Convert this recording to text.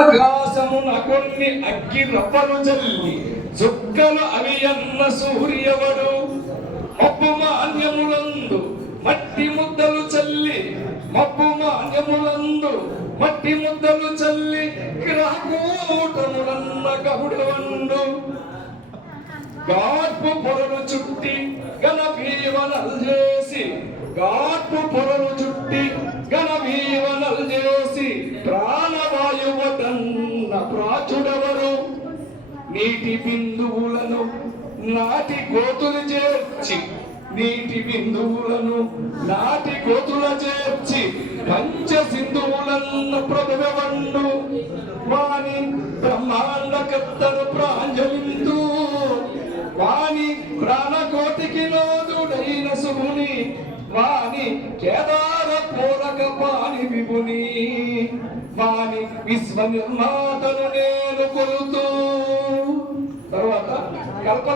ఆకాశమున కొన్ని అగ్గి రవ్వలు చల్లి చుక్కలు అవి అన్న సూర్యవడు మబ్బు మాన్యములందు మట్టి ముద్దలు చల్లి మబ్బు మాన్యములందు మట్టి ముద్దలు చల్లి గ్రహకూటములన్న గౌడవండు గాడ్పు పొరలు చుట్టి గణభీవనలు చేసి గాడ్పు పొరలు చుట్టి గణభీవనలు చేసి ప్రాణవాయువటన్న ప్రాచుడవరు నీటి బిందువులను నాటి గోతులు చేర్చి నీటి బిందువులను నాటి గోతుల చేర్చి పంచ సింధువులన్న ప్రభువండు వాణి బ్రహ్మాండ కర్తను ప్రాంజలిందు వాణి ప్రాణకోటికి లోదుడైన శుభుని వాణి కేదార పూరక పాని విభుని వాణి విశ్వ నిర్మాతను నేను కొలుతూ తర్వాత కల్ప